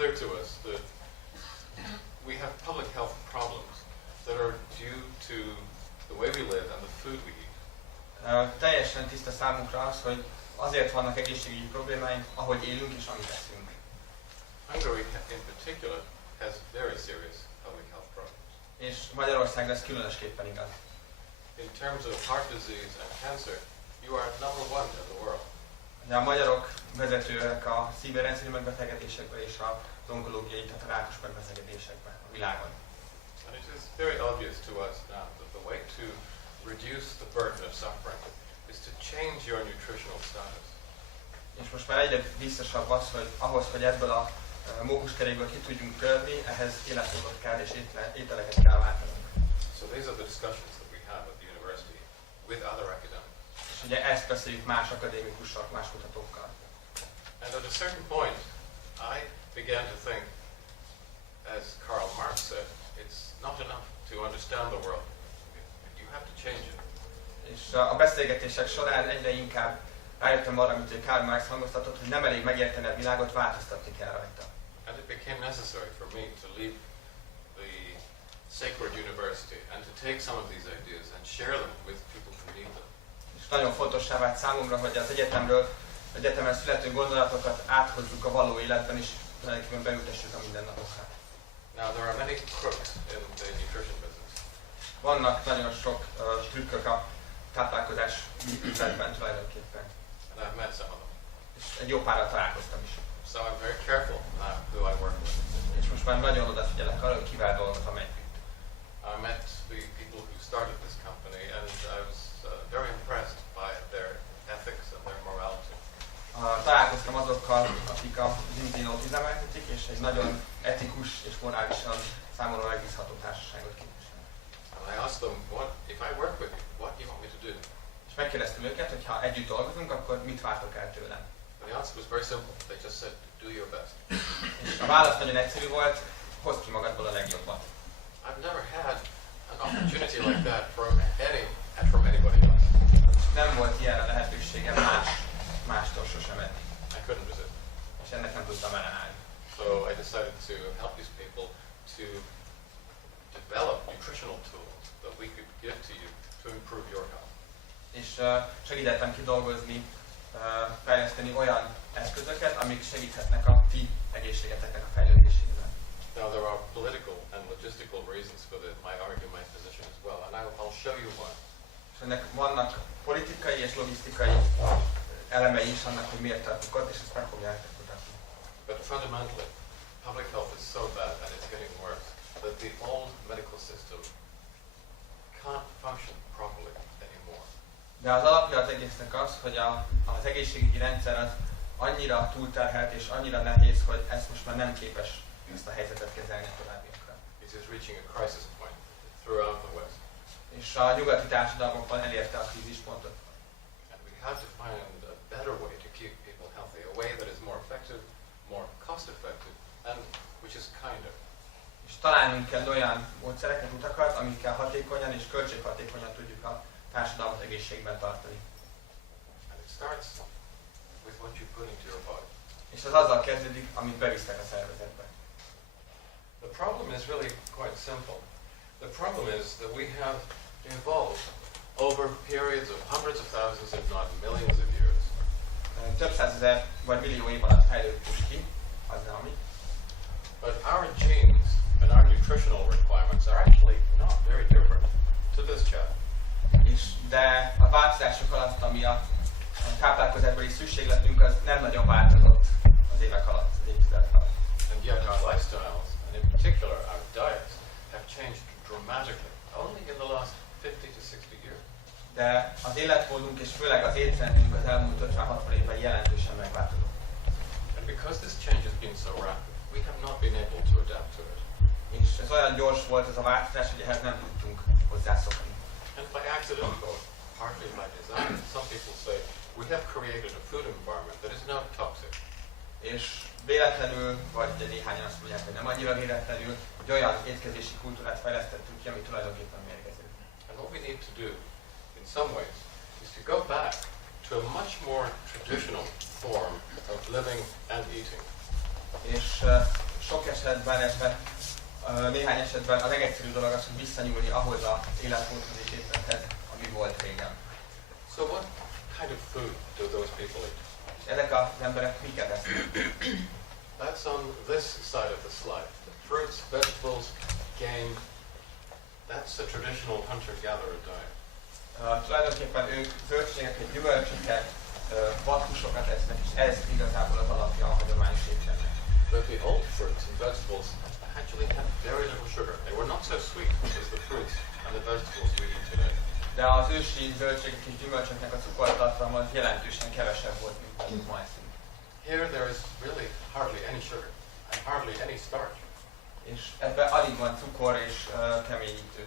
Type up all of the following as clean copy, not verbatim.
clear to us that we have public health problems that are due to the way we live and the food we eat. Teljesen tiszta számunkra az, hogy azért vannak egészségügyi problémáink, ahogy élünk és amit eszünk. Hungary in particular has very serious public health problems. És Magyarország ez különösképpen igaz. In terms of heart disease and cancer, you are number one in the world. A magyarok vezetőek a szív-érrendszeri megbetegedésekben és az onkológiai, tehát a rákos megbetegedésekben a világon. And it is very obvious to us now that the way to reduce the burden of suffering is to change your nutritional status. És most már egyre biztosabb az, hogy ahhoz, hogy ebből a mókuskerékből ki tudjunk törni, ehhez életmódot kell és ételeket kell váltanunk. So these are the discussions that we have at the university with other academics. És ugye ezt beszéljük más akadémikussal, más kutatókkal. And at a certain point, I began to think, as Karl Marx said, it's not enough to understand the world. You have to change it. És a beszélgetések során egyre inkább rájöttem arra, amit Karl Marx hangoztatott, hogy nem elég megérteni a világot, változtatni kell rajta. And it became necessary for me to leave the sacred university and to take some of these ideas and share them with people who need them. És nagyon fontossá vált számomra, hogy az egyetemen születő gondolatokat áthozzuk a való életben, és tulajdonképpen beültessük a mindennapokra. Now there are many crooks in the nutrition business. Vannak nagyon sok trükkök a táplálkozás üzletben tulajdonképpen. And I've met some of them. És egy jó párral találkoztam is. So I'm very careful now who I work with. És most már nagyon odafigyelek arra, hogy kivel dolgozom együtt. I met the people who started this company and I was very impressed by their ethics and their morality. Találkoztam azokkal, akik az indítót üzemeltetik, és egy nagyon etikus és morálisan számomra megbízható társaságot képviselnek. And I asked them, if I work with you, what do you want me to do? És megkérdeztem őket, hogy ha együtt dolgozunk, akkor mit vártok el tőlem? And the answer was very simple. They just said, do your best. És a válasz nagyon egyszerű volt, hozd ki magadból a legjobbat. I've never had an opportunity like that from anybody else. Nem volt ilyen a lehetőségem mástól sosem eddig. I couldn't resist. És ennek nem tudtam ellenállni. So I decided to help these people to develop nutritional tools that we could give to you to improve your health. És segítettem kidolgozni, fejleszteni olyan eszközöket, amik segíthetnek a ti egészségeteknek a fejlődésében. Now there are political and logistical reasons for my position as well, and I'll show you why. És ennek vannak politikai és logisztikai elemei is annak, hogy miért tartunk ott, és ezt meg fogják kutatni. But fundamentally, public health is so bad and it's getting worse that the old medical system can't function properly anymore. De az alapja az egésznek az, hogy az egészségügyi rendszer az annyira túlterhelt és annyira nehéz, hogy ez most már nem képes ezt a helyzetet kezelni a továbbiakra. It is reaching a crisis point throughout the West. És a nyugati társadalmakban elérte a krízispontot. And we have to find a better way to keep people healthy, a way that is more effective, more cost effective, and which is kinder. És találnunk kell olyan módszereket, utakat, amikkel hatékonyan és költséghatékonyan tudjuk a társadalmat egészségben tartani. And it starts with what you put into your body. És az azzal kezdődik, amit bevisztek a szervezetbe. The problem is really quite simple. The problem is that we have evolved over periods of hundreds of thousands, if not millions of years. Több százezer vagy millió év alatt fejlődtünk ki, azzal ami. But our genes and our nutritional requirements are actually not very different to this chap. De a változások alatt, ami a táplálkozásbeli szükségletünk, az nem nagyon változott az évek alatt, az évtizedek alatt. And yet our lifestyles, and in particular our diets, have changed dramatically, only in the last 50 to 60 years. De az életmódunk és főleg az étrendünk az elmúlt 50-60 évben jelentősen megváltozott. And because this change has been so rapid, we have not been able to adapt to it. És ez olyan gyors volt ez a változás, hogy ehhez nem tudtunk hozzászokni. And by accident, or partly by design, some people say, we have created a food environment that is now toxic. És véletlenül, vagy néhányan azt mondják, hogy nem annyira véletlenül, hogy olyan étkezési kultúrát fejlesztettünk ki, ami tulajdonképpen mérgező. And what we need to do, in some ways, is to go back to a much more traditional form of living and eating. És sok esetben, néhány esetben a legegyszerűbb dolog az, hogy visszanyúlni ahhoz az életmódhoz és élethez, ami volt régen. So what kind of food do those people eat? És ezek az emberek miket esznek? That's on this side of the slide. Fruits, vegetables, game. That's a traditional hunter-gatherer diet. Tulajdonképpen ők zöldségeket, gyümölcsöket, vadhúsokat esznek, és ez igazából az alapja a hagyományos étrennek. But the old fruits and vegetables actually had very little sugar. They were not so sweet as the fruits and the vegetables we eat today. De az ősi zöldségek és gyümölcsöknek a cukortartalma az jelentősen kevesebb volt, mint amit ma eszünk. Here there is really hardly any sugar and hardly any starch. És ebben alig van cukor és keményítő.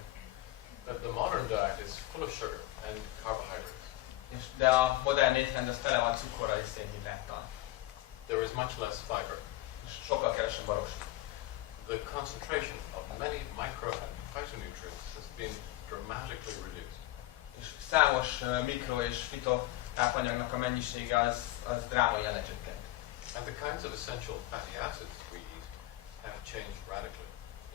But the modern diet is full of sugar and carbohydrates. De a modern étrend az tele van cukorral és szénhidráttal. There is much less fiber. És sokkal kevesebb baros. The concentration of many micro and phytonutrients has been dramatically reduced. És számos mikro és fitotápanyagnak a mennyisége az drámaian lecsökkent. And the kinds of essential fatty acids we eat have changed radically.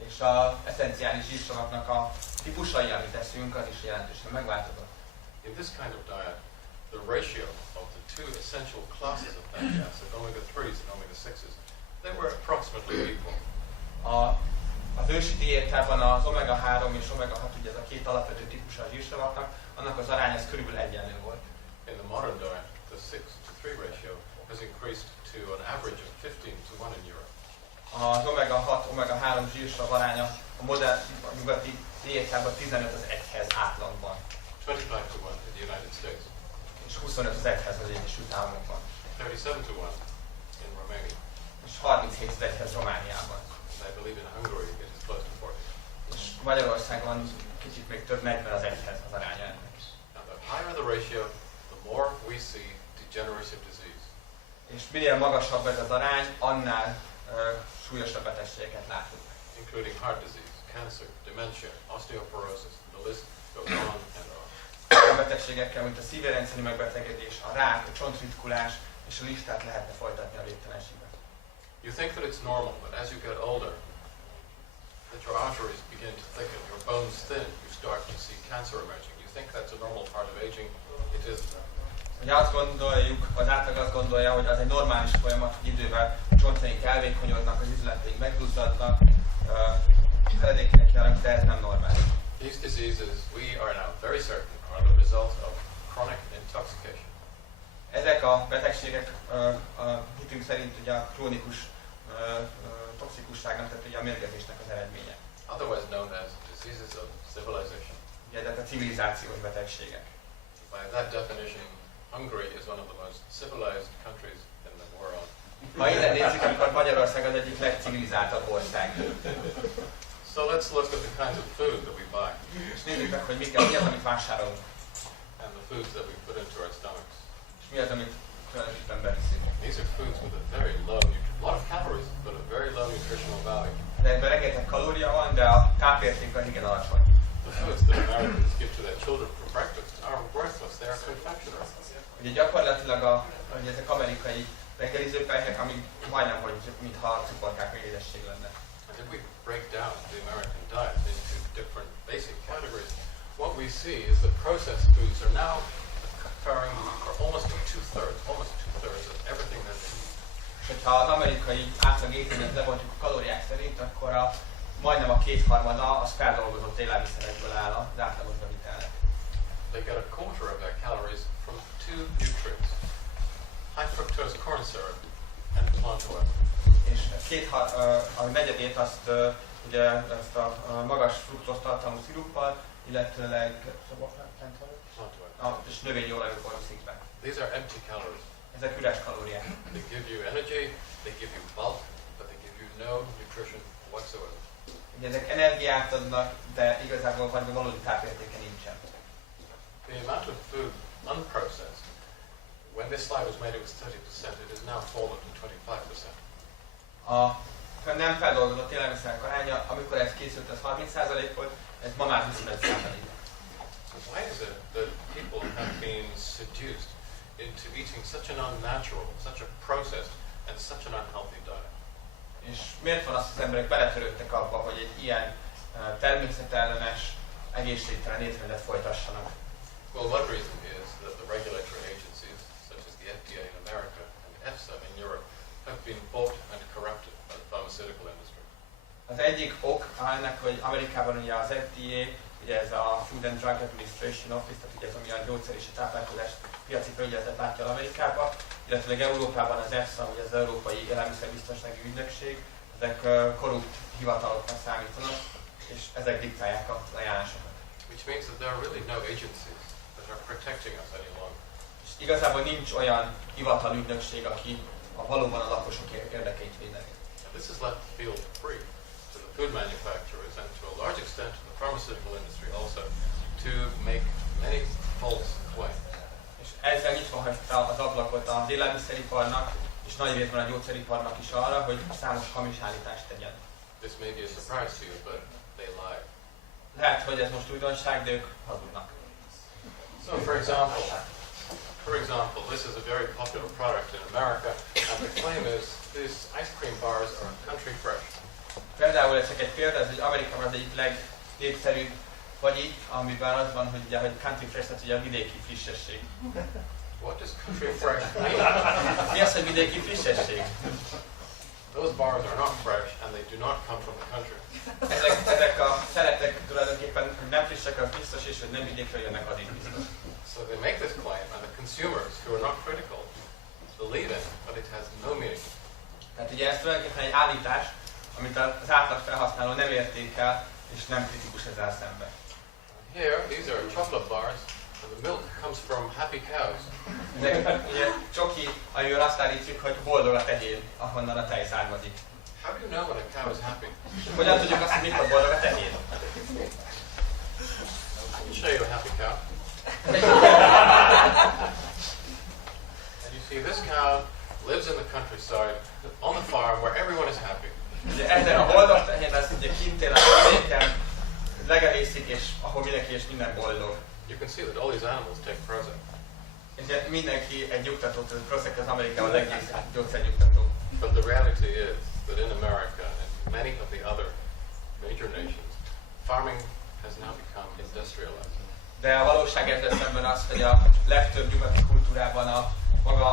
És az eszenciális zsírsavaknak a típusai, amit eszünk, az is jelentősen megváltozott. In this kind of diet, the ratio of the two essential classes of fatty acids, omega-3s and omega-6s, they were approximately equal. Az ősi diétában az omega-3 és omega-6, ugye ez a két alapvető típusa a zsírsavaknak, annak az arány az körülbelül egyenlő volt. In the modern diet, the 6-to-3 ratio has increased to an average of 15-to-1 in Europe. Az omega-6, omega-3 zsírsav aránya a modern nyugati diétában 15 az 1-hez átlagban. 25-to-1 in the United States. És 25 az 1-hez az Egyesült Államokban. 37-to-1 in Romania. És 37 az 1-hez Romániában. I believe in Hungary it is close to 40. És Magyarországon kicsit még több 40 az 1-hez az aránya ennek. And the higher the ratio, the more we see degenerative disease. És minél magasabb ez az arány, annál súlyosabb betegségeket látunk. Including heart disease, cancer, dementia, osteoporosis, the list goes on and on. A betegségekkel, mint a szívérrendszeri megbetegedés, a rák, a csontritkulás, és a listát lehetne folytatni a végtelenségben. You think that it's normal, but as you get older, that your arteries begin to thicken, your bones thin, you start to see cancer emerging. You think that's a normal part of aging. It isn't. Hogy azt gondoljuk, az átlag azt gondolja, hogy az egy normális folyamat, hogy idővel a csontjaink elvékonyodnak, az üzleteink megduzzadnak, feledékenek járnak, de ez nem normális. These diseases, we are now very certain, are the result of chronic intoxication. Ezek a betegségek a hitünk szerint ugye a krónikus toxikusságnak, tehát ugye a mérgezésnek az eredménye. Otherwise known as diseases of civilization. Ugye, tehát a civilizációs betegségek. By that definition, Hungary is one of the most civilized countries in the world. Ha innen nézzük, akkor Magyarország az egyik legcivilizáltabb ország. So let's look at the kinds of food that we buy És nézzük meg, hogy mi az, amit vásárolunk, and the foods that we put into our stomachs. és mi az, amit különösen beviszünk. These are foods with a very low, a lot of calories, but a very low nutritional value. De ebben rengeteg kalória van, de a tápérték az igen alacsony. The foods that Americans give to their children for breakfast are worthless. They are confectionery. Ugye gyakorlatilag hogy ezek amerikai reggelizőpelyhek, amik majdnem, hogy mintha cukorkák még édesség lenne. And if we break down the American diet into different basic categories, what we see is that processed foods are now occurring for almost two-thirds of everything that they eat. És hogyha az amerikai átlag étrendet lebontjuk a kalóriák szerint, akkor majdnem a kétharmada az feldolgozott élelmiszerekből áll az átlagos bevitelnek. They get a quarter of their calories from two nutrients: high fructose corn syrup and plant oil. És a negyedét azt ugye ezt a magas fruktóz tartalmú sziruppal, illetőleg és növényi olajok boroszik be. These are empty calories. Ezek üres kalóriák. They give you energy, they give you bulk, but they give you no nutrition whatsoever. Ugye ezek energiát adnak, de igazából vagy valódi tápértéke nincsen. The amount of food unprocessed, when this slide was made it was 30%, it has now fallen to 25%. A nem feldolgozott élelmiszerek aránya, amikor ez készült, az 30% volt, ez ma már 25%. Why is it that people have been seduced into eating such an unnatural, such a processed, and such an unhealthy diet? És miért van az, hogy az emberek beletörődtek abba, hogy egy ilyen természetellenes, egészségtelen étrendet folytassanak? Well, one reason is that the regulatory agencies, such as the FDA in America and EFSA in Europe, have been bought and corrupted by the pharmaceutical industry. Az egyik ok ennek, hogy Amerikában ugye az FDA, ugye ez a Food and Drug Administration Office, tehát ugye ez ami a gyógyszer és a táplálkozás piaci felügyeletet látja Amerikában, illetve Európában az EFSA, ugye az Európai Élelmiszerbiztonsági Ügynökség, ezek korrupt hivataloknak számítanak, és ezek diktálják az ajánlásokat. Which means that there are really no agencies that are protecting us any longer. És igazából nincs olyan hivatalügynökség, aki valóban a lakosok érdekeit védeni. This has left the field free to the food manufacturers and to a large extent to the pharmaceutical industry also to make many false claims. És ezzel nyitva hagyta az ablakot az élelmiszeriparnak, és nagy részben a gyógyszeriparnak is arra, hogy számos hamis állítást tegyen. This may be a surprise to you, but they lie. Lehet, hogy ez most újdonság, de ők hazudnak. So, for example, this is a very popular product in America, and the claim is these ice cream bars are country fresh. Például ez csak egy példa, ez egy Amerikában az egyik legnépszerűbb vagy, amiben az van, hogy ugye, hogy country fresh, tehát ugye a vidéki frissesség. What does country fresh mean? Mi az, hogy vidéki frissesség? Those bars are not fresh, and they do not come from the country. Ezek a szeletek tulajdonképpen, hogy nem frissek, az biztos, és hogy nem vidékről jönnek, az is biztos. So they make this claim, and the consumers, who are not critical, believe it, but it has no meaning. Tehát ugye ez tulajdonképpen egy állítás, amit az átlag felhasználó nem értékel, és nem kritikus ezzel szemben. Here, these are chocolate bars, and the milk comes from happy cows. Ezek ugye csoki, amivel azt állítjuk, hogy boldog a tehén, ahonnan a tej származik. How do you know when a cow is happy? Hogyan tudjuk azt, hogy mikor boldog a tehén? I can show you a happy cow. And you see this cow lives in the countryside, on the farm, where everyone is happy. Ugye ezen a boldog tehén, az ugye kint él a vidéken, legelészik, és ahol mindenki és minden boldog. You can see that all these animals take Prozac. És mindenki egy nyugtatót, Prozac az Amerikában a leggyőzőbb gyógyszernyugtató. But the reality is that in America and many of the other major nations, farming has now become industrialized. De a valóság ezzel szemben az, hogy a legtöbb nyugati kultúrában maga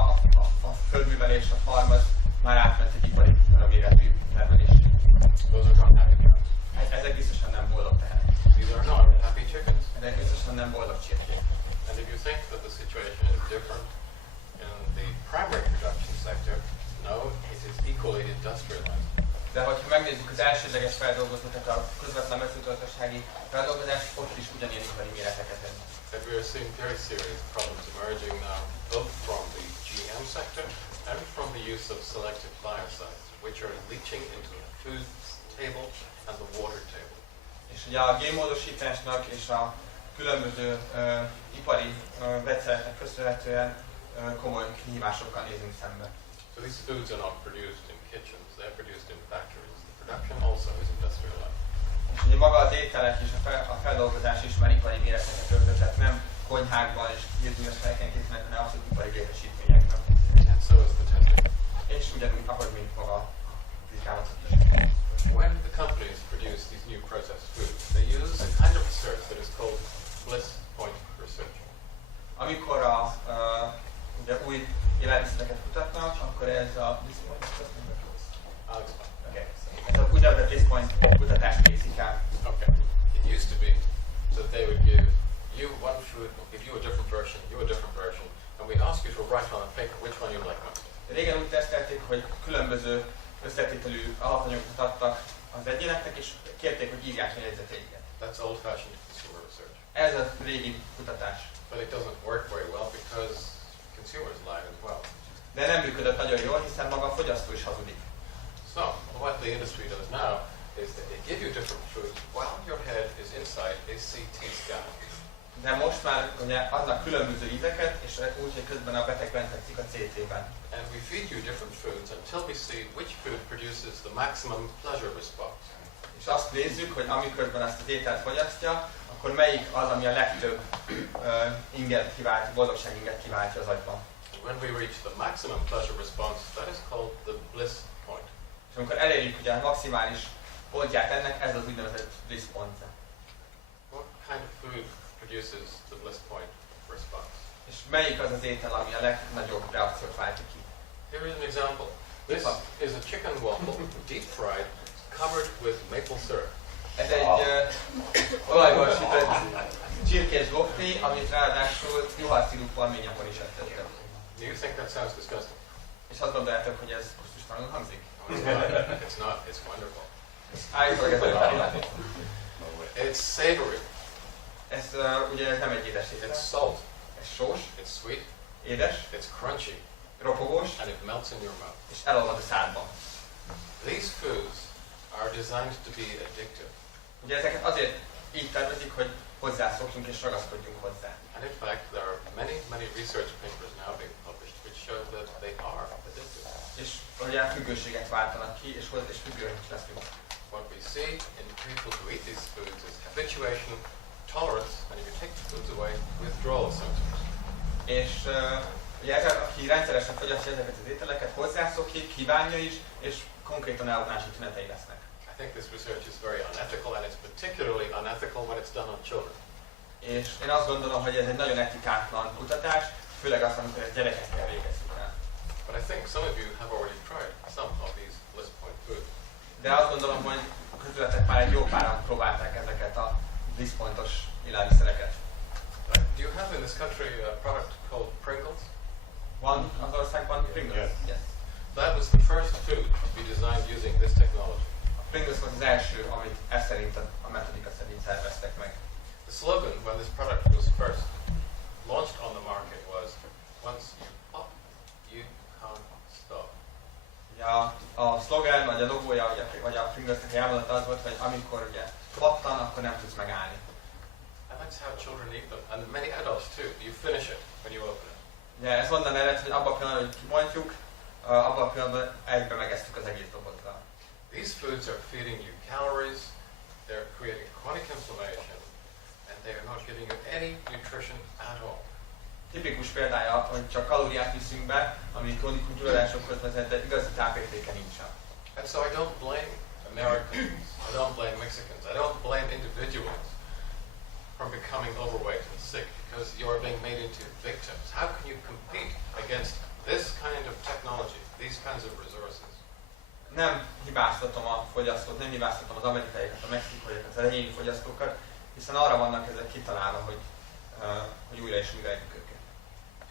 a földművelés, a farm az már átment egy ipari méretű termelésre. Those are not happy cows. Ezek biztosan nem boldog tehenek. These are not happy chickens. Ezek biztosan nem boldog csirkék. And if you think that the situation is different in the primary production sector, no, it is equally industrialized. De hogyha megnézzük az elsődleges feldolgozót, tehát a közvetlen mezőgazdasági feldolgozást, ott is ugyanilyen ipari méreteket tett. And we are seeing very serious problems emerging now, both from the GM sector and from the use of selective biocides, which are leaching into the food table and the water table. És ugye a génmódosításnak és a különböző ipari vegyszereknek köszönhetően komoly kihívásokkal nézünk szembe. So these foods are not produced in kitchens, they're produced in factories. The production also is industrialized. És ugye maga az ételek és a feldolgozás is már ipari méreteket öltött, tehát nem konyhákban és bizonyos helyeken készülnek, hanem abszolút ipari létesítményekben. And so is the testing. És ugyanúgy, ahogy mint maga a vizsgálatok is. When the companies produce these new processed foods, they use a kind of research that is called bliss point research. Amikor ugye új élelmiszereket kutatnak, akkor ez a bliss point ez a úgynevezett bliss point kutatást végzik el. Okay. It used to be that they would give you one food, we'll give you a different version, you a different version, and we ask you to write on a paper which one you like most. Régen úgy tesztelték, hogy különböző összetételű alapanyagokat adtak az egyéneknek, és kérték, hogy írják a jegyzeteiket. That's old-fashioned consumer research. Ez a régi kutatás. But it doesn't work very well because consumers lie as well. De nem működött nagyon jól, hiszen maga a fogyasztó is hazudik. So, what the industry does now is that they give you different foods while your head is inside a CT scan. De most már ugye adnak különböző ízeket, és úgy, hogy közben a beteg bent fekszik a CT-ben. And we feed you different foods until we see which food produces the maximum pleasure response. És azt nézzük, hogy amiközben azt az ételt fogyasztja, akkor melyik az, ami a legtöbb inget kivált, boldogság inget kiváltja az agyban. And when we reach the maximum pleasure response, that is called the bliss point. És És amikor elérjük ugye a maximális pontját ennek, ez az úgynevezett bliss pont. What kind of food produces the bliss point response? És melyik az az étel, ami a legnagyobb reakciót váltja ki? Here is an example. This is a chicken waffle, deep fried, covered with maple syrup. Ez egy olajban sütött csirkés lofté, amit ráadásul juharszirupval ményapon is ettettek. Do you think that sounds disgusting? És azt gondoljátok, hogy ez kusztustalanul hangzik? No, it's not. It's wonderful. Állítólag ez olyan. It's savory. Ez ugye ez nem egy édes étel. It's salt. Ez sós, It's sweet. édes, It's crunchy. ropogós, And it melts in your mouth. és elolvad a szádban. These foods are designed to be addictive. Ugye ezeket azért így tervezik, hogy hozzászokjunk és ragaszkodjunk hozzá. And in fact, there are many research papers now being published which show that they are addictive. És ugye függőséget váltanak ki, és függőek leszünk. What we see in people who eat these foods is habituation, tolerance, and if you take the foods away, withdrawal symptoms. És ugye ez, aki rendszeresen fogyasztja ezeket az ételeket, hozzászokik, kívánja is, és konkrétan eladási tünetei lesznek. I think this research is very unethical, and it's particularly unethical when it's done on children. És én azt gondolom, hogy ez egy nagyon etikátlan kutatás, főleg azt, amikor ezt gyerekekkel végezzük el. But I think some of you have already tried some of these bliss point foods. De azt gondolom, hogy közületek már egy jó páran próbálták ezeket a bliss pontos élelmiszereket. Do you have in this country a product called Pringles? Van az országban Pringles? Yes. That was the first food to be designed using this technology. A Pringles volt az első, amit ez szerint a metodika szerint szerveztek meg. The slogan when this product was first launched on the market was, once you pop, you can't stop. A szlogen, vagy a logója, vagy a Pringlesnek a elmondata az volt, hogy amikor ugye pattan, akkor nem tudsz megállni. And that's how children eat them, and many adults too. You finish it when you open it. Ugye ez onnan ered, hogy abban a pillanatban, hogy kibontjuk, abban a pillanatban egybe megesztük az egész dobozzal. These foods are feeding you calories, they're creating chronic inflammation, and they are not giving you any nutrition at all. Tipikus példája, hogy csak kalóriát viszünk be, ami krónikus gyulladásokhoz vezet, de igazi tápértéke nincsen. And so I don't blame Americans, I don't blame Mexicans, I don't blame individuals from becoming overweight and sick, because you are being made into victims. How can you compete against this kind of technology, these kinds of resources? Nem hibáztatom a fogyasztót, nem hibáztatom az amerikaiakat, a mexikaiakat, az egyéni fogyasztókat, hiszen arra vannak ezek kitalálva, hogy újra és újra együk őket.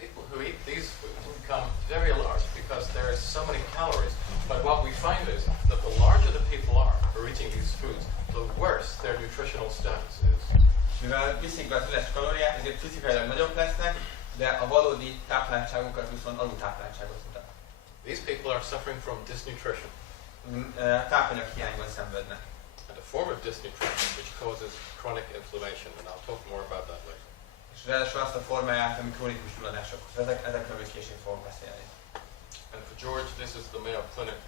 People who eat these foods become very large because there is so many calories. But what we find is that the larger the people are who are eating these foods, the worse their nutritional status is. Mivel viszik be a füles kalóriát, ezért fizikailag nagyobb lesznek, de a valódi tápláltságukat viszont alultápláltságot mutat. These people are suffering from dysnutrition. Tápanyag hiányban szenvednek. And a form of dysnutrition which causes chronic inflammation, and I'll talk more about that later. És ráadásul azt a formáját, ami krónikus gyulladásokhoz vezet, ezekről még később fogok beszélni. And for George, this is the Mayo Clinic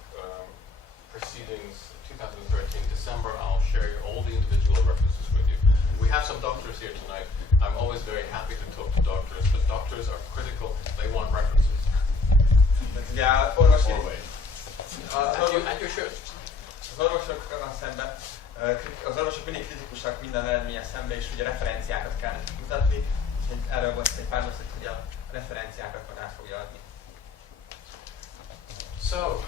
proceedings 2013 December. I'll share all the individual references with you. We have some doctors here tonight. I'm always very happy to talk to doctors, but doctors are critical. They want references. Ugye orvosi... And you should. Az orvosokkal szemben, az orvosok mindig kritikusak minden eredménye szemben, és ugye referenciákat kell nekik mutatni, és erről volt egy pár beszéd, hogy a referenciákat majd át fogja adni. So,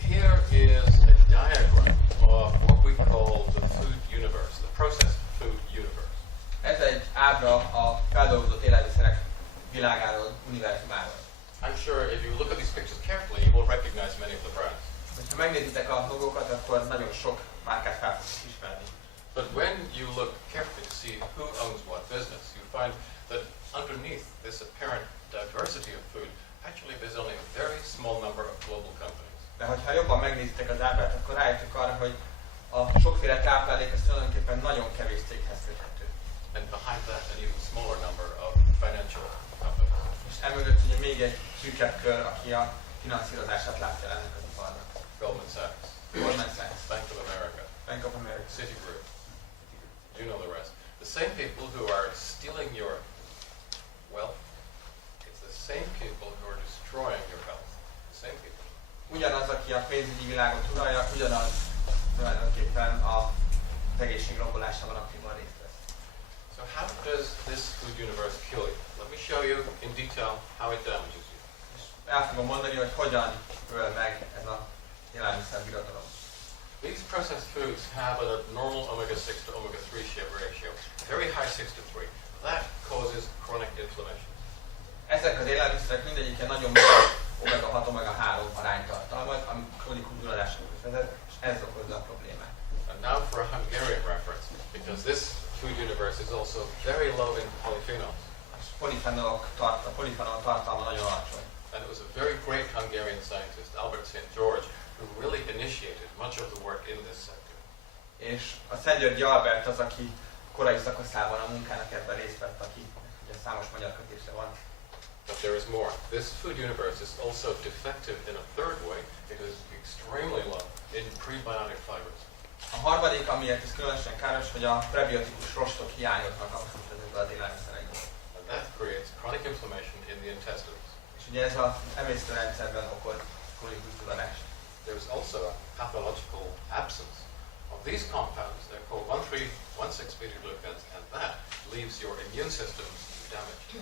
here is a diagram of what we call the food universe, the processed food universe. Ez egy ábra a feldolgozott élelmiszerek világáról, univerzumáról. I'm sure if you look at these pictures carefully, you will recognize many of the brands. Ha megnézitek a logókat, akkor nagyon sok márkát fel fogsz ismerni. But when you look carefully to see who owns what business, you find that underneath this apparent diversity of food, actually there's only a very small number of global companies. De ha jobban megnézitek az ábrát, akkor rájöttök arra, hogy a sokféle táplálék az tulajdonképpen nagyon kevés céghez köthető. And behind that, an even smaller number of financial companies. És emögött ugye még egy szűkebb kör, aki a finanszírozását látja ennek az iparnak. Goldman Sachs, Bank of America, Citigroup. You know the rest. The same people who are stealing your wealth, it's the same people who are destroying your health. The same people. Ugyanaz, aki a pénzügyi világot uralja, ugyanaz tulajdonképpen az egészség rombolásában aktívan részt vesz. So how does this food universe kill you? Let me show you in detail how it damages you. És el fogom mondani, hogy hogyan öl meg ez a élelmiszerbirodalom. These processed foods have a normal omega-6 to omega-3 ratio, very high 6:3. That causes chronic inflammation. Ezek az élelmiszerek mindegyike nagyon magas omega-6, omega-3 arányt tartalmaz, ami krónikus gyulladásokhoz vezet, és ez okozza a problémát. And now for a Hungarian reference, because this food universe is also very low in polyphenols. A polifenol tartalma nagyon alacsony. And it was a very great Hungarian scientist, Albert St. George, who really initiated much of the work in this sector. És a Szent Györgyi Albert az, aki korai szakaszában a munkának ebben részt vett, aki ugye számos magyar kötése van. But there is more. This food universe is also defective in a third way. It is extremely low in prebiotic fibers. A harmadik, amiért ez különösen káros, hogy a prebiotikus rostok hiányoznak abszolút ezekből az élelmiszerekből. And that creates chronic inflammation in the intestines. És ugye ez az emésztőrendszerben okoz krónikus gyulladást. There is also a pathological absence of these compounds. They're called 1,3,1,6 beta-glucans, and that leaves your immune system damaged.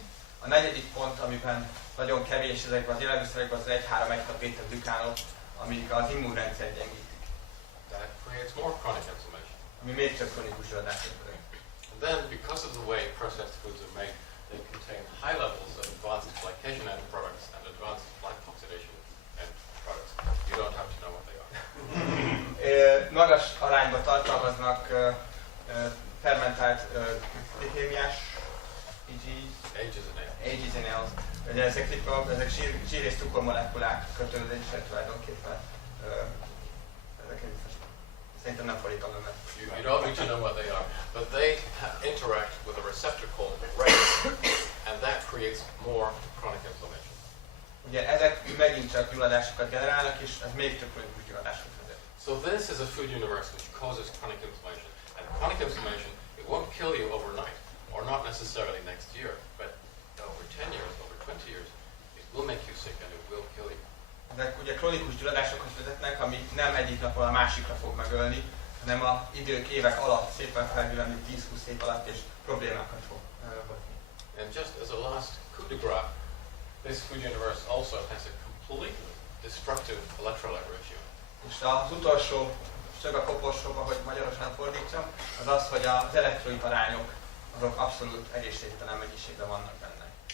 A negyedik pont, amiben nagyon kevés ezekben az élelmiszerekben, az 1,3,1,6 beta-glukánok, amik az immunrendszer gyengítik. That creates more chronic inflammation. Ami még több krónikus gyulladást okoz. And then, because of the way processed foods are made, they contain high levels of advanced glycation end products and advanced glycosylation end products. You don't have to know what they are. Magas arányban tartalmaznak fermentált glikémiás ages, ugye ezek zsír és cukormolekulák kötődése tulajdonképpen. Szerintem nem fordítom meg. You don't need to know what they are, but they interact with a receptor called RACE, and that creates more chronic inflammation. Ugye ezek megint csak gyulladásokat generálnak, és ez még több krónikus gyulladáshoz vezet. So this is a food universe which causes chronic inflammation. And chronic inflammation, it won't kill you overnight, or not necessarily next year, but over 10 years, over 20 years, it will make you sick and it will kill you. Ezek ugye krónikus gyulladásokhoz vezetnek, ami nem egyik napon a másikra fog megölni, hanem a idők, évek alatt szépen felgyulladni 10-20 év alatt, és problémákat fog hozni. And just as a last coup de grace, this food universe also has a completely destructive electrolyte ratio. És az utolsó szög a koporsóba, hogy magyarosan fordítsam, az az, hogy az elektrolit arányok azok abszolút egészségtelen mennyiségben vannak benne.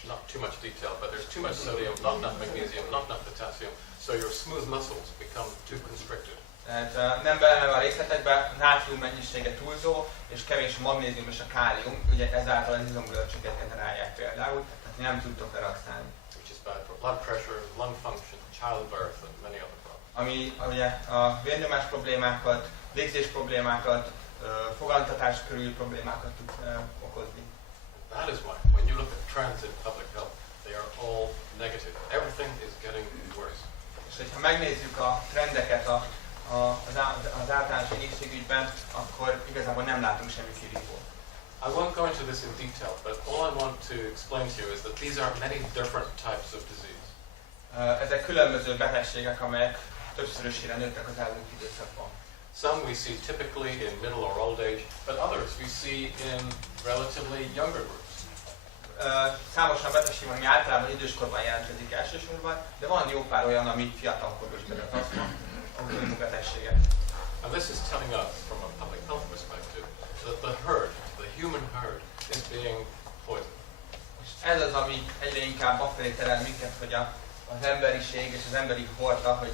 Not too much detail, but there's too much sodium, not enough magnesium, not enough potassium, so your smooth muscles become too constricted. Tehát nem belemenve a részletekbe, nátrium mennyisége túlzó, és kevés a magnézium és a kálium, ugye ezáltal az izomgörcsöket generálják például, tehát nem tudtok relaxálni. Which is bad for blood pressure, lung function, childbirth, and many other problems. Ami ugye a vérnyomás problémákat, légzés problémákat, fogantatás körül problémákat tud okozni. That is why, when you look at trends in public health, they are all negative. Everything is getting worse. És hogyha megnézzük a trendeket az általános egészségügyben, akkor igazából nem látunk semmi kirívót. I won't go into this in detail, but all I want to explain to you is that these are many different types of disease. Ezek különböző betegségek, amelyek többszörösére nőttek az elmúlt időszakban. Some we see typically in middle or old age, but others we see in relatively younger groups. Számos olyan betegség, ami általában időskorban jelentkezik elsősorban, de van jó pár olyan, ami fiatalkorban is bevet, asztma, autoimmun betegségek. And this is telling us, from a public health perspective, that the herd, the human herd, is being poisoned. És ez az, ami egyre inkább afelé terel minket, hogy az emberiség és az emberi horda, hogy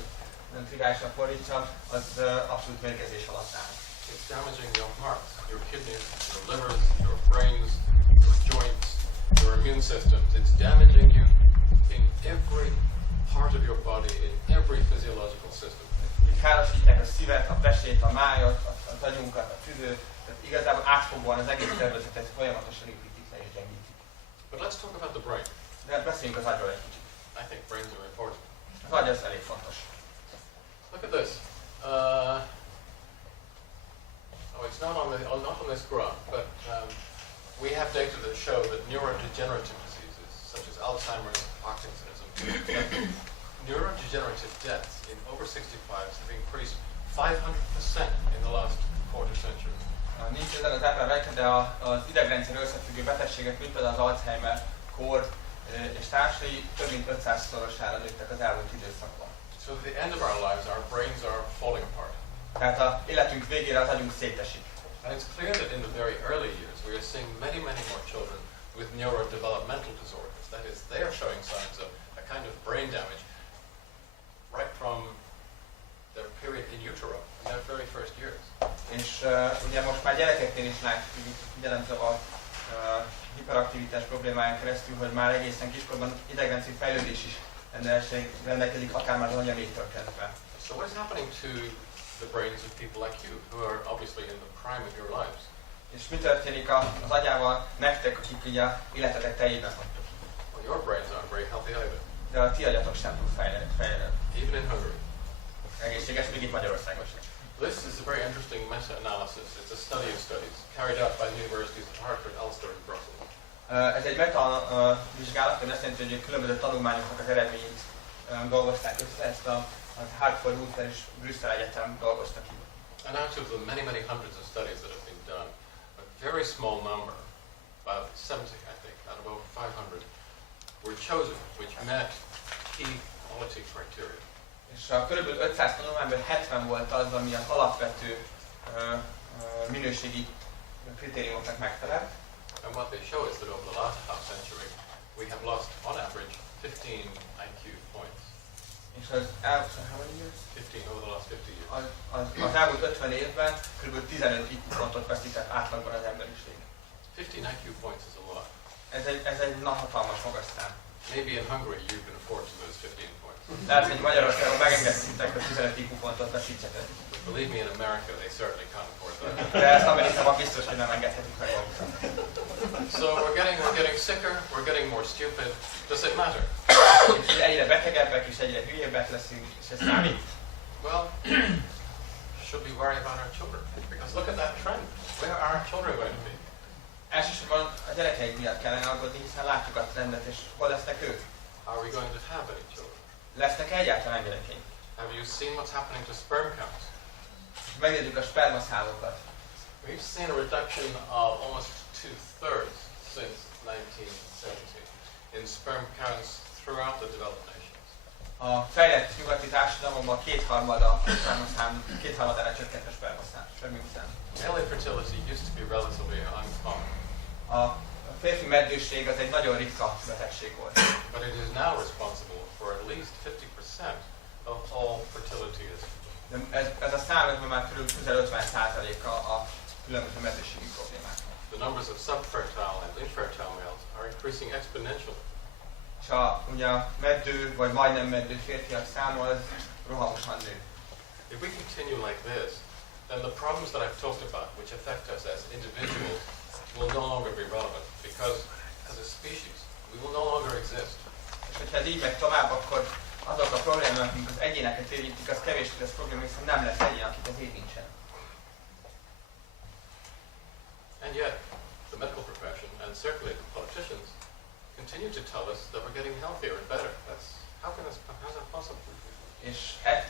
nem trigálisan fordítsam, az abszolút mérgezés alatt áll. It's damaging your heart, your kidneys, your livers, your brains, your joints, your immune systems. It's damaging you in every part of your body, in every physiological system. Károsítják a szívet, a pesét, a májat, az agyunkat, a tüdőt, tehát igazából átfogóan az egész szervezetet folyamatosan építik le és gyengítik. But let's talk about the brain. De beszéljünk az agyról egy kicsit. I think brains are important. Az agy az elég fontos. Look at this. It's not on this graph, but we have data that show that neurodegenerative diseases, such as Alzheimer's, Parkinsonism, neurodegenerative deaths in over 65s have increased 500% in the last quarter century. Nincs ezen az ábrán, de az idegrendszer összefüggő betegségek, mint például az Alzheimer, kór és társai több mint 500-szorosára nőttek az elmúlt időszakban. So at the end of our lives, our brains are falling apart. Tehát az életünk végére az agyunk szétesik. And it's clear that in the very early years, we are seeing many more children with neurodevelopmental disorders. That is, they are showing signs of a kind of brain damage right from their period in utero, in their very first years. És ugye most már gyerekeknél is látjuk figyelemzavar, hiperaktivitás problémáján keresztül, hogy már egészen kiskorban idegrendszeri fejlődés is rendelkezik, akár már az anyaméktől kezdve. So what is happening to the brains of people like you, who are obviously in the prime of your lives? És mi történik az agyával nektek, akik ugye életetek teljében vagytok? Well, your brains aren't very healthy either. De a ti agyatok sem tud fejlődni. Even in Hungary. Egészséges, még itt Magyarországon sem. This is a very interesting meta-analysis. It's a study of studies carried out by the universities of Hartford, Ulster and Brussels. Ez egy meta-vizsgálat, ami azt jelenti, hogy különböző tanulmányoknak az eredményét dolgozták össze, ezt a Hartford, Ulster és Brüsszel Egyetem dolgoztak ki. And out of the many hundreds of studies that have been done, a very small number, about 70 I think, out of over 500, were chosen which met key quality criteria. És a körülbelül 500 tanulmányból 70 volt az, ami az alapvető minőségi kritériumoknak megfelelt. And what they show is that over the last half century, we have lost, on average, 15 IQ points. És az how many years? 15 over the last 50 years. Az elmúlt 50 évben kb. 15 IQ pontot veszített átlagban az emberiség. 15 IQ points is a lot. Ez egy nagy hatalmas magas szám. Maybe in Hungary you can afford to lose 15 points. Lehet, hogy Magyarországon megengedhettek, hogy 15 IQ pontot veszítsetek. Believe me, in America they certainly can't afford that. De ezt Amerikában biztos, hogy nem engedhetik meg magukat. So we're getting sicker, we're getting more stupid. Does it matter? És egyre betegebbek és egyre hülyébbek leszünk, és ez számít? Well, should we worry about our children? Because look at that trend. Where are our children going to be? Elsősorban a gyerekeink miatt kellene aggódni, hiszen látjuk a trendet, és hol lesznek ők? Are we going to have any children? Lesznek egyáltalán gyerekeink? Have you seen what's happening to sperm counts? Megnézzük a spermaszámokat. We've seen a reduction of almost 2/3 since 1970 in sperm counts throughout the developed nations. A fejlett nyugati társadalomban kétharmadára csökkent a spermaszám. Male infertility used to be relatively uncommon. A férfi meddőség az egy nagyon ritka betegség volt. But it is now responsible for at least 50% of all fertility issues. Ez a szám már körülbelül 50%-a a különböző meddőségi problémáknak. The numbers of subfertile and infertile males are increasing exponentially. És ugye a meddő vagy majdnem meddő férfiak száma az rohamosan nő. If we continue like this, then the problems that I've talked about, which affect us as individuals, will no longer be relevant because, as a species, we will no longer exist. És hogyha ez így megy tovább, akkor azok a problémák, amik az egyéneket érintik, az kevésbé lesz probléma, hiszen nem lesz egyén, akit ez érintsen. And yet, the medical profession, and certainly the politicians, continue to tell us that we're getting healthier and better. How's that possible? És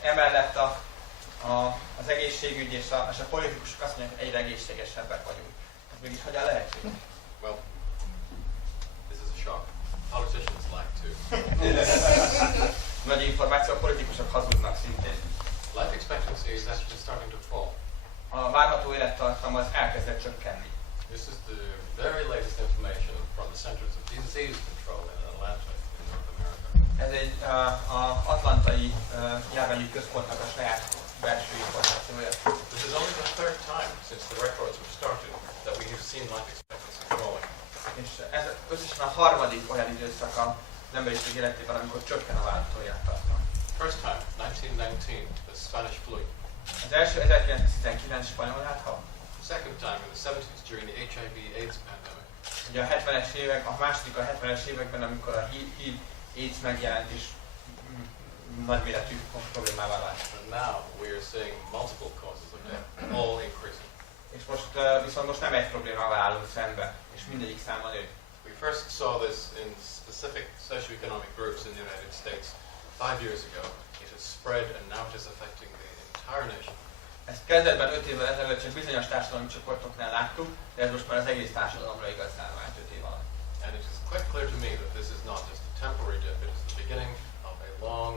emellett az egészségügy és a politikusok azt mondják, hogy egyre egészségesebbek vagyunk. Ez mégis hogyan lehetséges? Well, this is a shock. Politicians lie too. Nagy információ, a politikusok hazudnak szintén. Life expectancy is actually starting to fall. A várható élettartam az elkezdett csökkenni. This is the very latest information from the Centers of Disease Control in Atlanta, in North America. Ez egy az atlantai járványügyi központnak a saját belső információja. This is only the third time since the records were started that we have seen life expectancy falling. És ez összesen a harmadik olyan időszak az emberiség életében, amikor csökken a várható élettartam. First time, 1919, the Spanish flu. Az első 1919 spanyol háthal. Second time in the 70s during the HIV/AIDS pandemic. Ugye a 70-es évek, a második a 70-es években, amikor a HIV/AIDS megjelent és nagyméretű problémává vált. And now we are seeing multiple causes of death, all increasing. És viszont most nem egy problémával állunk szembe, és mindegyik száma nő. We first saw this in specific socioeconomic groups in the United States 5 years ago. It has spread and now it is affecting the entire nation. Ezt kezdetben 5 évvel ezelőtt csak bizonyos társadalmi csoportoknál láttuk, de ez most már az egész társadalomra igazán vált 5 év alatt. And it is quite clear to me that this is not just a temporary dip, it is the beginning of a long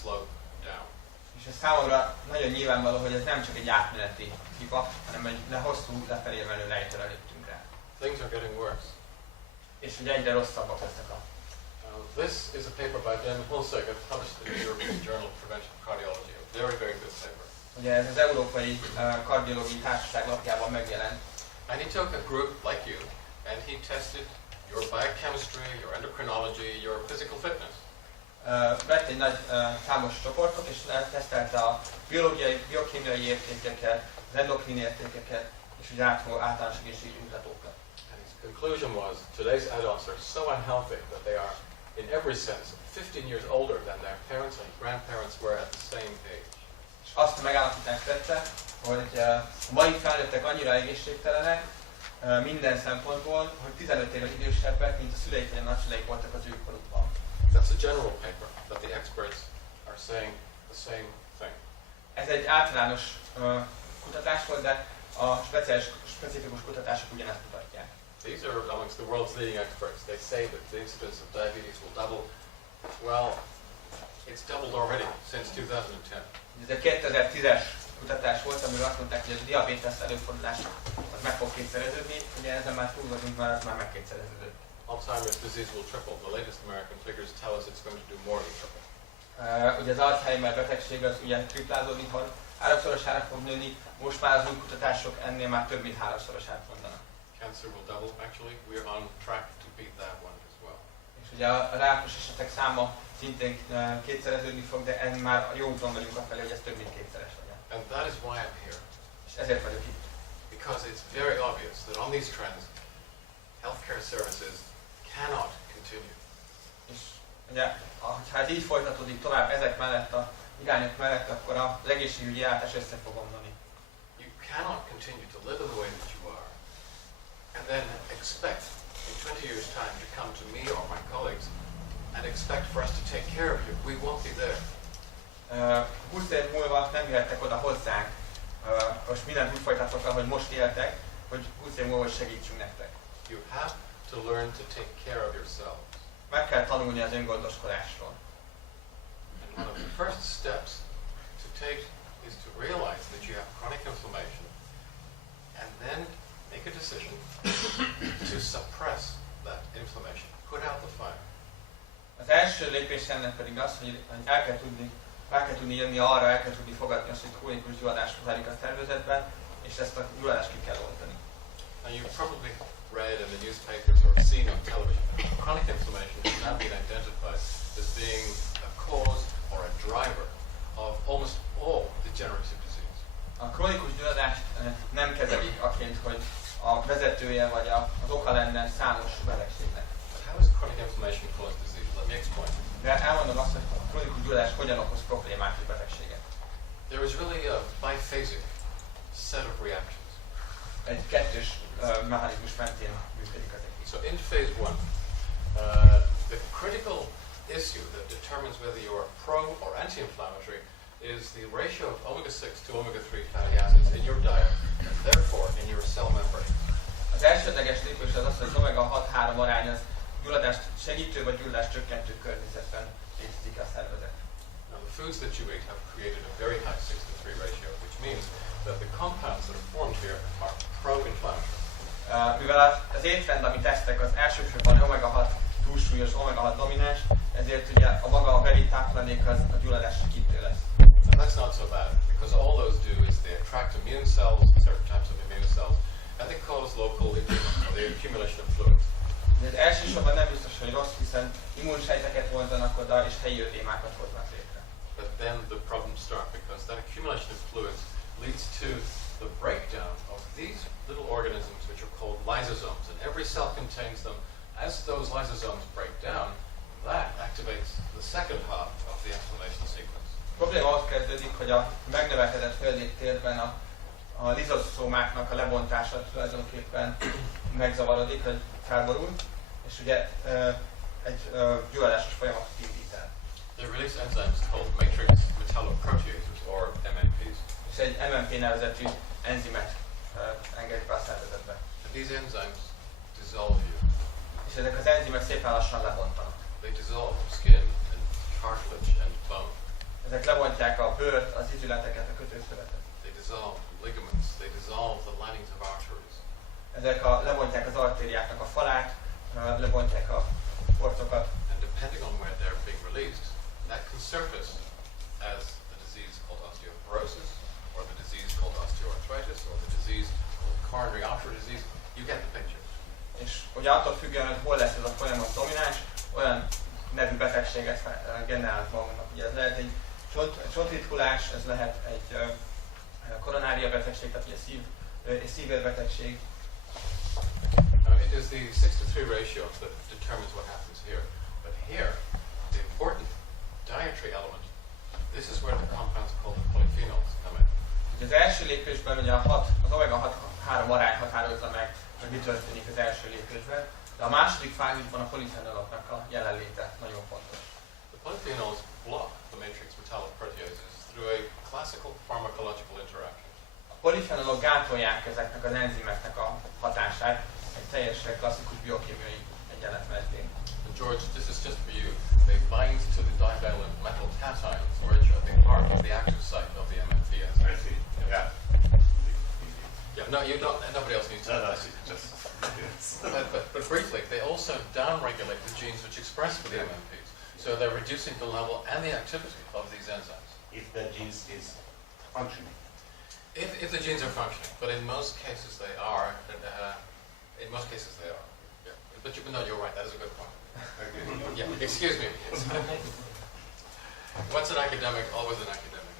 slope down. És ez számomra nagyon nyilvánvaló, hogy ez nem csak egy átmeneti hiba, hanem egy hosszú lefelé menő lejtőre léptünk rá. Things are getting worse. És hogy egyre rosszabbak lesznek a... This is a paper by Dan Hulsig, published in the European Journal of Prevention Cardiology. A very, very good paper. Ugye ez az Európai Kardiológiai Társaság lapjában megjelent. And he took a group like you, and he tested your biochemistry, your endocrinology, your physical fitness. Vett egy nagy számos csoportot, és tesztelte a biológiai, biokémiai értékeket, az endokrin értékeket, és az általános egészségügyi mutatókat. And his conclusion was, today's adults are so unhealthy that they are, in every sense, 15 years older than their parents and grandparents were at the same age. És azt a megállapítást tette, hogy a mai felnőttek annyira egészségtelenek minden szempontból, hogy 15 évvel idősebbek, mint a szüleik vagy a nagyszüleik voltak az ő korukban. That's a general paper, but the experts are saying the same thing. Ez egy általános kutatás volt, de a specifikus kutatások ugyanezt mutatják. These are amongst the world's leading experts. They say that the incidence of diabetes will double. Well, it's doubled already since 2010. Ez egy 2010-es kutatás volt, amiről azt mondták, hogy a diabétesz előfordulás az meg fog kétszereződni, ugye ezen már túl vagyunk, már megkétszereződött. Alzheimer's disease will triple. The latest American figures tell us it's going to do more than triple. Ugye az Alzheimer betegség az ugye triplázódni fog, háromszorosára fog nőni, most már az új kutatások ennél már több mint háromszorosát mondanak. Cancer will double. Actually, we are on track to beat that one as well. És ugye a rákos esetek száma szintén kétszereződni fog, de en már jó úton vagyunk afelé, hogy ez több mint kétszeres legyen. And that is why I'm here. És ezért vagyok itt. Because it's very obvious that on these trends, healthcare services cannot continue. És ugye, ha ez így folytatódik tovább ezek mellett, a irányok mellett, akkor az egészségügyi ellátás össze fog omlani. You cannot continue to live in the way that you are and then expect in 20 years' time to come to me or my colleagues and expect for us to take care of you. We won't be there. 20 év múlva nem jöhettek oda hozzánk, most mindent úgy folytatok, ahogy most éltek, hogy 20 év múlva segítsünk nektek. You have to learn to take care of yourselves. Meg kell tanulni az öngondoskodásról. And one of the first steps to take is to realize that you have chronic inflammation and then make a decision to suppress that inflammation, put out the fire. Az első lépés ennek pedig az, hogy rá kell tudni jönni arra, el kell tudni fogadni azt, hogy krónikus gyulladás zajlik a szervezetben, és ezt a gyulladást ki kell oltani. Now you've probably read in the newspapers or seen on television, chronic inflammation has now been identified as being a cause or a driver of almost all degenerative disease. A krónikus gyulladást nem kezelik aként, hogy a vezetője vagy az oka lenne számos betegségnek. But how does chronic inflammation cause disease? Let me explain. De elmondom azt, hogy a krónikus gyulladás hogyan okoz problémát és betegséget. There is really a biphasic set of reactions. Egy kettős mechanizmus mentén működik az egész. So in phase 1, the critical issue that determines whether you are pro or anti-inflammatory is the ratio of omega-6 to omega-3 fatty acids in your diet and therefore in your cell membrane. Az elsődleges lépés az az, hogy az omega-6-3 arány az gyulladást segítő vagy gyulladást csökkentő környezetben létezik a szervezet. Now the foods that you eat have created a very high 6-to-3 ratio, which means that the compounds that are formed here are pro-inflammatory. Mivel az étrend, amit esztek, az elsősorban omega-6 túlsúlyos, omega-6 domináns, ezért ugye a maga a beli táplálék az a gyulladás segítő lesz. And that's not so bad, because all those do is they attract immune cells, certain types of immune cells, and they cause local edema, or the accumulation of fluids. De ez elsősorban nem biztos, hogy rossz, hiszen immunsejteket vonzanak oda, és helyi ödémákat hoznak létre. But then the problems start, because that accumulation of fluids leads to the breakdown of these little organisms which are called lysosomes, and every cell contains them. As those lysosomes break down, that activates the second half of the inflammation sequence. A probléma ott kezdődik, hogy a megnövekedett földéktérben a lizoszomáknak a lebontása tulajdonképpen megzavarodik, hogy felborul, és ugye egy gyulladásos folyamatot indít el. They release these enzymes called matrix metalloproteases, or MMPs. És egy MMP nevezetű enzimet engedik be a szervezetbe. And these enzymes dissolve you. És ezek az enzimek szépen lassan lebontanak. They dissolve skin and cartilage and bone. Ezek lebontják a bőrt, az izületeket, a kötőszövetet. They dissolve ligaments. They dissolve the linings of arteries. Ezek lebontják az artériáknak a falát, lebontják a portokat. And depending on where they're being released, that can surface as a disease called osteoporosis, or the disease called osteoarthritis, or the disease called coronary artery disease. You get the picture. És ugye attól függően, hogy hol lesz ez a folyamat domináns, olyan nevű betegséget generálnak magunknak. Ugye ez lehet egy csontritkulás, ez lehet egy koronária betegség, tehát ugye szívérbetegség. It is the 6:3 ratio that determines what happens here. But here, the important dietary element, this is where the compounds called the polyphenols come in. Az első lépésben ugye az omega-6 arány határozza meg, hogy mi történik az első lépésben, de a második fázisban a polifenoloknak a jelenléte nagyon fontos. The polyphenols block the matrix metalloproteases through a classical pharmacological interaction. A polifenolok gátolják ezeknek az enzimeknek a hatását egy teljesen klasszikus biokémiai egyenlet mentén. George, this is just for you. They bind to the divalent metal cations, which are the heart of the active site of the MMPs. I see. Yeah. Yeah, no, you don't. Nobody else needs to. No, I see. Just. But briefly, they also downregulate the genes which express for the MMPs. So they're reducing the level and the activity of these enzymes. If the genes is functioning. If the genes are functioning, but in most cases they are. In most cases they are. Yeah. But no, you're right. That is a good point. Okay. Yeah. Excuse me. Once an academic, always an academic.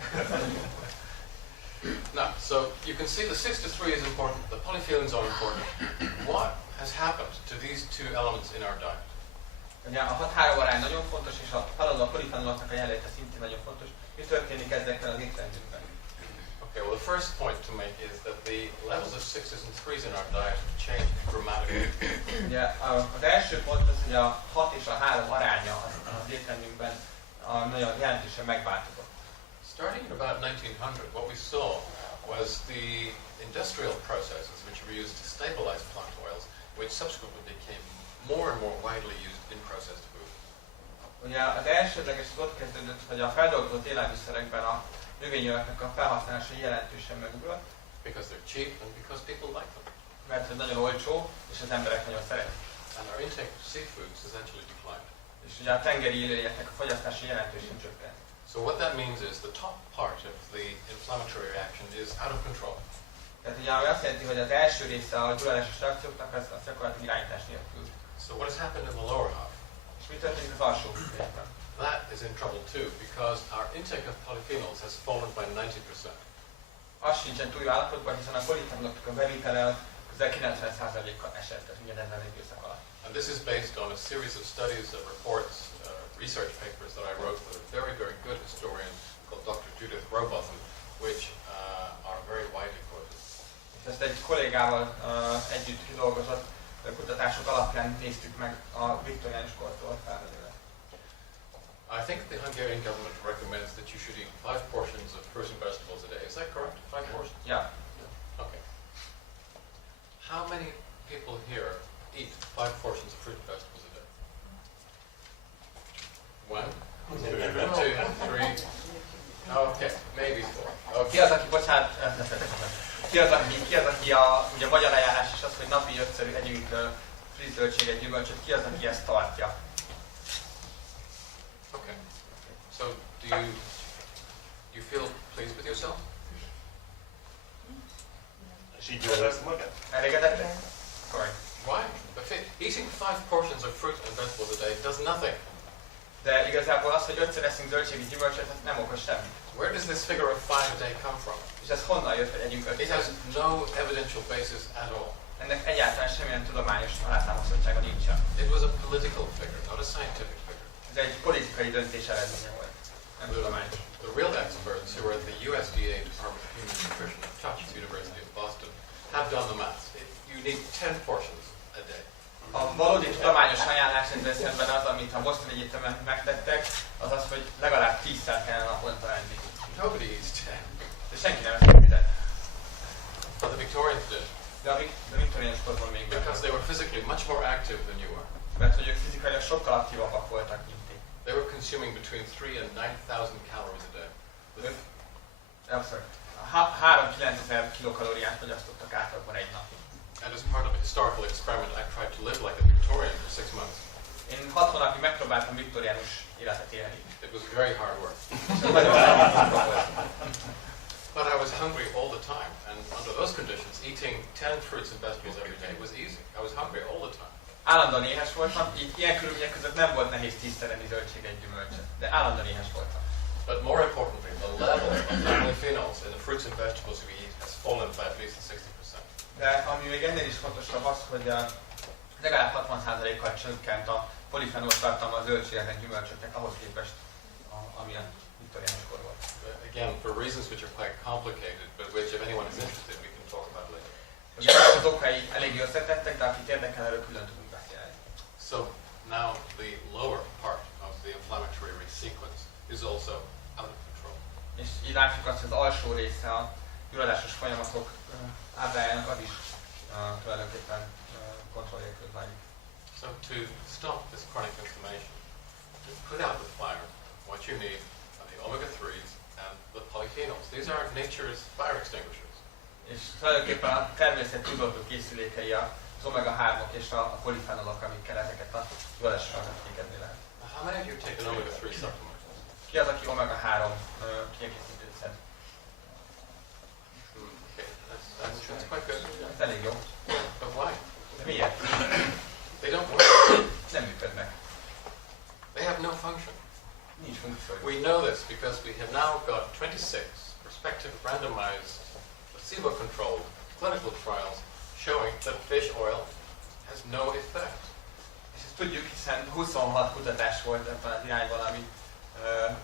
Now, so you can see the 6:3 is important. The polyphenols are important. What has happened to these two elements in our diet? Ugye a 6-3 arány nagyon fontos, és a polifenoloknak a jelenléte szintén nagyon fontos. Mi történik ezekkel az étrendünkben? Okay, well, the first point to make is that the levels of 6s and 3s in our diet have changed dramatically. Ugye az első pont az, hogy a 6 és a 3 aránya az étrendünkben nagyon jelentősen megváltozott. Starting in about 1900, what we saw was the industrial processes which were used to stabilize plant oils, which subsequently became more and more widely used in processed food. Ugye az elsődleges ott kezdődött, hogy a feldolgozott élelmiszerekben a növényolajoknak a felhasználása jelentősen megugrott. Because they're cheap and because people like them. Mert hogy nagyon olcsó, és az emberek nagyon szeretik. And our intake of seafoods essentially declined. És ugye a tengeri élőlényeknek a fogyasztása jelentősen csökkent. So what that means is the top part of the inflammatory reaction is out of control. Tehát ugye azt jelenti, hogy az első része a gyulladásos reakcióknak az gyakorlatilag irányítás nélkül. So what has happened in the lower half? És mi történik az alsó részben? That is in trouble too, because our intake of polyphenols has fallen by 90%. Az sincsen túl jó állapotban, hiszen a polifenoloknak a bevitele közel 90%-kal esett az ugyanezen az időszak alatt. And this is based on a series of studies, reports, research papers that I wrote with a very, very good historian called Dr. Judith Robotham, which are very widely quoted. És ezt egy kollégával együtt kidolgozott kutatások alapján néztük meg a viktoriánus kortól felvedőleg. I think the Hungarian government recommends that you should eat 5 portions of fruit and vegetables a day. Is that correct? 5 portions? Yeah. Okay. How many people here eat 5 portions of fruit and vegetables a day? 1, 2, 3. Okay, maybe 4. Okay. Ki az, aki, bocsánat, ugye a magyar ajánlás is az, hogy napi 5-ször együnk friss zöldséget, gyümölcsöt, ki az, aki ezt tartja? Okay. So, do you feel pleased with yourself? És így jól lesz magad? Elégedettek? Correct. Why? Eating 5 portions of fruit and vegetables a day does nothing. De igazából az, hogy 5-ször eszünk zöldséget, gyümölcsöt, ez nem okoz semmit. Where does this figure of 5 a day come from? És ez honnan jött, hogy együnk 5-ször? It has no evidential basis at all. Ennek egyáltalán semmilyen tudományos alátámasztottsága nincsen. It was a political figure, not a scientific figure. Ez egy politikai döntés eredménye volt, nem tudományos. The real experts who are at the USDA Department of Human Nutrition at Tufts University of Boston have done the maths. You need 10 portions a day. A valódi tudományos ajánlás ezzel szemben az, amit a Boston Egyetemen megtettek, az az, hogy legalább 10-szer kellene naponta enni. Nobody eats 10. De senki nem eszik 10-et. But the Victorians did. De a viktoriánus korban még Because they were physically much more active than you were. mert hogy ők fizikailag sokkal aktívabbak voltak, mint ti. They were consuming between 3 and 9,000 calories a day. Ők 3-9 kilokalóriát fogyasztottak átlagban egy nap. And as part of a historical experiment, I tried to live like a Victorian for 6 months. Én 6 hónapig megpróbáltam viktoriánus életet élni. It was very hard work. But I was hungry all the time, and under those conditions, eating 10 fruits and vegetables every day was easy. I was hungry all the time. Állandóan éhes voltam, így ilyen körülmények között nem volt nehéz 10-szer enni zöldséget, gyümölcsöt, de állandóan éhes voltam. But more importantly, the level of polyphenols in the fruits and vegetables we eat has fallen by at least 60%. De ami még ennél is fontosabb az, hogy legalább 60%-kal csökkent a polifenol tartalma a zöldségeknek, gyümölcsöknek ahhoz képest, ami a viktoriánus kor volt. Again, for reasons which are quite complicated, but which if anyone is interested, we can talk about later. Az okai eléggé összetettek, de akit érdekel, erről külön tudunk beszélni. So now the lower part of the inflammatory sequence is also out of control. És így látjuk azt, hogy az alsó része a gyulladásos folyamatok ábrájának az is tulajdonképpen kontroll nélkül zajlik. So to stop this chronic inflammation, to put out the fire, what you need are the omega-3s and the polyphenols. These are nature's fire extinguishers. És tulajdonképpen a természet tűzoldó készülékei az omega-3-ok és a polifenolok, amikkel ezeket a gyulladásokat kékezni lehet. How many of you take an omega-3 supplement? Ki az, aki omega-3 kiegészítőt szed? Okay, that's quite good. Ez elég jó. But why? De miért? They don't work. Nem működnek. They have no function. Nincs funkciójuk. We know this because we have now got 26 prospective randomized placebo-controlled clinical trials showing that fish oil has no effect. És ezt tudjuk, hiszen 26 kutatás volt ebben az irányban,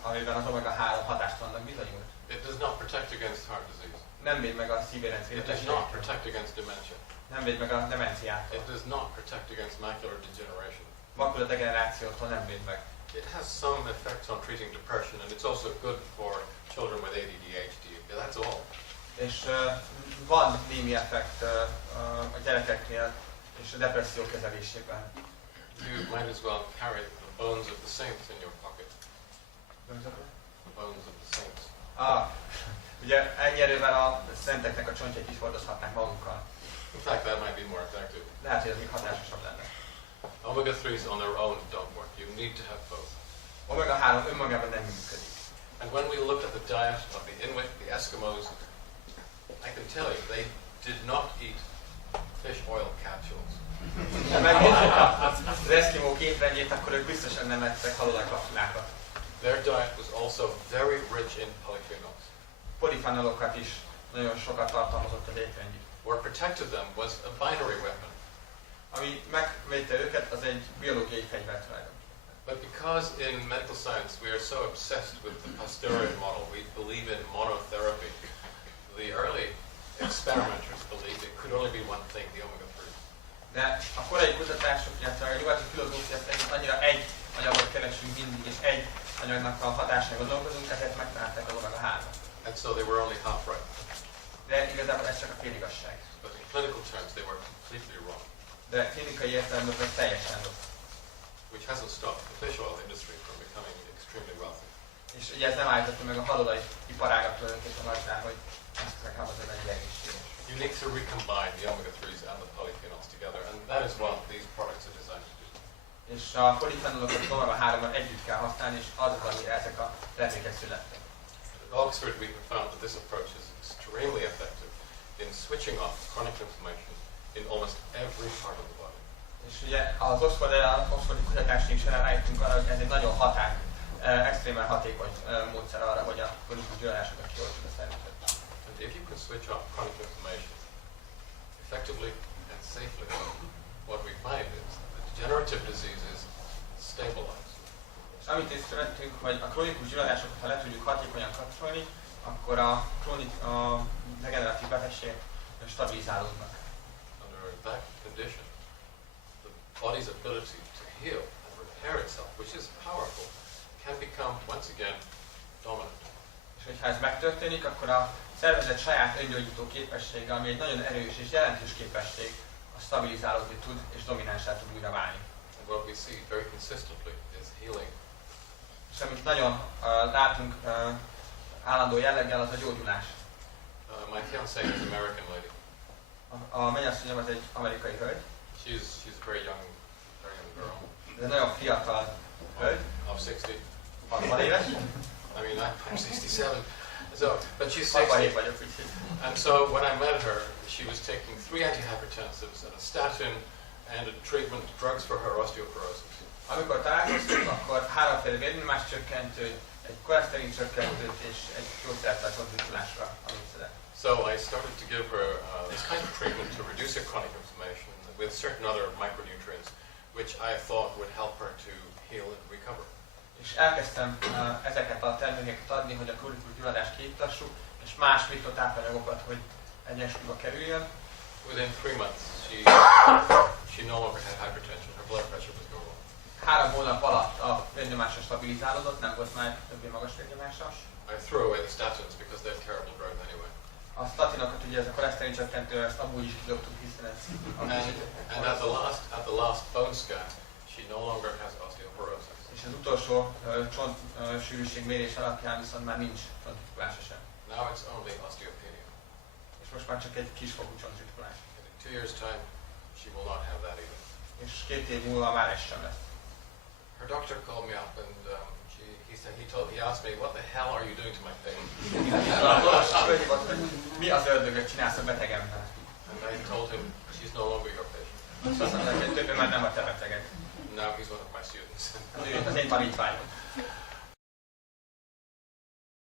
amiben az omega-3 hatástalannak bizonyult. It does not protect against heart disease. Nem véd meg a szív-érrendszeri It does not protect against dementia. Nem véd meg a demenciától. It does not protect against macular degeneration. Makula degenerációtól nem véd meg. It has some effects on treating depression, and it's also good for children with ADD, ADHD. Yeah, that's all. És van némi effekt a gyerekeknél és a depresszió kezelésében. You might as well carry the bones of the saints in your pocket. The bones of the saints. Ugye ennyi erővel a szenteknek a csontjait is hordozhatnák magukkal. In fact, that might be more effective. Lehet, hogy ez még hatásosabb lenne. Omega-3s on their own don't work. You need to have both. Omega-3 önmagában nem működik. And when we looked at the diet of the Inuit, the Eskimos, I can tell you they did not eat fish oil capsules. Ha megnézzük az eszkimók étrendjét, akkor ők biztosan nem ettek halolajkapszulákat. Their diet was also very rich in polyphenols. Polifenolokat is nagyon sokat tartalmazott az étrendjük. What protected them was a binary weapon. Ami megvédte őket, az egy biológiai fegyvert tulajdonképpen. But because in medical science we are so obsessed with the posterior model, we believe in monotherapy, the early experimenters believed it could only be one thing, the omega-3. De a korai kutatások, illetve a nyugati filozófia szerint annyira egy anyagot keresünk mindig, és egy anyagnak a hatásán gondolkozunk, ezért megtalálták az omega-3-at. And so they were only half right. De igazából ez csak a féligazság. But in clinical terms they were completely wrong. De klinikai értelemben ez teljesen rossz. Which hasn't stopped the fish oil industry from becoming extremely wealthy. És ugye ez nem állította meg a halolaj iparágat tulajdonképpen azzal, hogy ezt meghaladod egy egészséges. You need to recombine the omega-3s and the polyphenols together, and that is what these products are designed to do. És a polifenolokat az omega-3-mal együtt kell használni, és az az, amire ezek a termékek születtek. At Oxford we have found that this approach is extremely effective in switching off chronic inflammation in almost every part of the body. És ugye az oxfordi kutatásaink során rájöttünk arra, hogy ez egy nagyon extrémen hatékony módszer arra, hogy a kronikus gyulladásokat kioltsuk a szervezetben. And if you can switch off chronic inflammation effectively and safely, what we find is that degenerative diseases stabilize. És amit észrevettünk, hogy a krónikus gyulladásokat, ha le tudjuk hatékonyan kapcsolni, akkor a degeneratív betegségek stabilizálódnak. Under that condition, the body's ability to heal and repair itself, which is powerful, can become once again hogyha ez megtörténik, akkor a szervezet saját öngyógyító képessége, ami egy nagyon erős és jelentős képesség, az stabilizálódni tud és dominánsá tud újra válni. And what we see very consistently is healing. És amit nagyon látunk állandó jelleggel, az a gyógyulás. My fiancée is an American lady. A mennyasszonyom az egy amerikai hölgy. She's a very young girl. Ez egy nagyon fiatal hölgy. Of 60. 60 éves. I mean, I'm 67. So, but she's 67 60. vagyok, úgyhogy. And so when I met her, she was taking 3 antihypertensives and a statin and a treatment, drugs for her osteoporosis. Amikor találkoztunk, akkor 3 vérnyomás csökkentőt, egy koleszterin csökkentőt és egy gyógyszert a csontrizsulásra, amit szedett. So I started to give her this kind of treatment to reduce her chronic inflammation with certain other micronutrients, which I thought would help her to heal and recover. És elkezdtem ezeket a termékeket adni, hogy a kronikus gyulladást kiiktassuk, és más mikrotápanyagokat, hogy egyensúlyba kerüljön. Within 3 months, she no longer had hypertension. Her blood pressure was normal. 3 hónap alatt a vérnyomása stabilizálódott, nem volt már többé magas vérnyomása. I threw away the statins because they're terrible drugs anyway. A statinokat, ugye ez a koleszterin csökkentő, ezt amúgy is kidobtuk, hiszen ez... And at the last bone scan, she no longer has osteoporosis. És az utolsó csontsűrűség mérés alapján viszont már nincs csontritkulása sem. Now it's only osteopenia. És most már csak egy kisfokú csontritkulás. And in 2 years' time, she will not have that either. És 2 év múlva már ez sem lesz. Her doctor called me up and he asked me, what the hell are you doing to my patient? Mi az ördögöt csinálsz a betegemmel? And I told him, she's no longer your patient. És azt mondták, hogy többé már nem a te beteged. Now he's one of my students. Az én tanítványom.